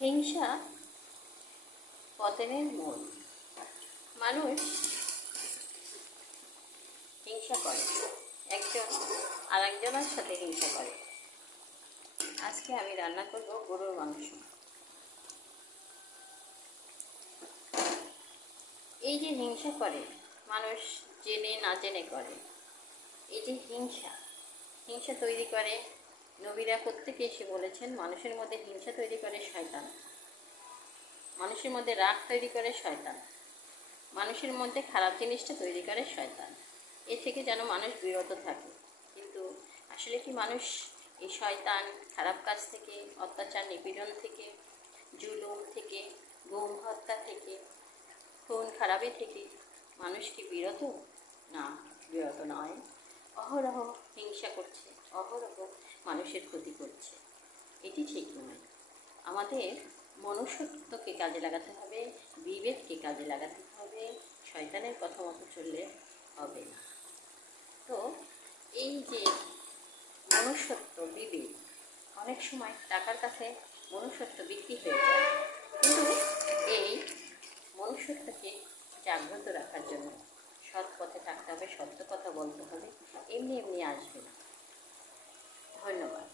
হিংসা পতনের মূল। মানুষ হিংসা করে, একজন আর একজনের সাথে হিংসা করে। আজকে আমি রান্না করব গরুর মাংস। এই যে হিংসা করে মানুষ, জেনে না জেনে করে। এই যে হিংসা তৈরি করে, নবীরা প্রত্যেকে এসে বলেছেন মানুষের মধ্যে হিংসা তৈরি করে শয়তান, মানুষের মধ্যে রাগ তৈরি করে শয়তান, মানুষের মধ্যে খারাপ জিনিসটা তৈরি করে শয়তান। এ থেকে যেন মানুষ বিরত থাকে। কিন্তু আসলে কি মানুষ এই শয়তান, খারাপ কাজ থেকে, অত্যাচার নিপীড়ন থেকে, জুলুম থেকে, গুম হত্যা থেকে, খুন খারাপি থেকে মানুষ কি বিরত? না, বিরত নয়। অহরহ হিংসা করছে, অহরহ মানুষের ক্ষতি করছে। এটি ঠিক নয়। আমাদের মনুষ্যত্বকে কাজে লাগাতে হবে, বিবেককে কাজে লাগাতে হবে। শয়তানের কথা মতো চললে হবে না। তো এই যে মনুষ্যত্ব, বিবেক, অনেক সময় টাকার কাছে মনুষ্যত্ব বিক্রি হয়ে যায়। কিন্তু এই মনুষ্যত্বকে জাগ্রত রাখার জন্য সৎ পথে থাকতে হবে, সত্য কথা বলতে হবে। এমনি এমনি আসবে না। ধন্যবাদ।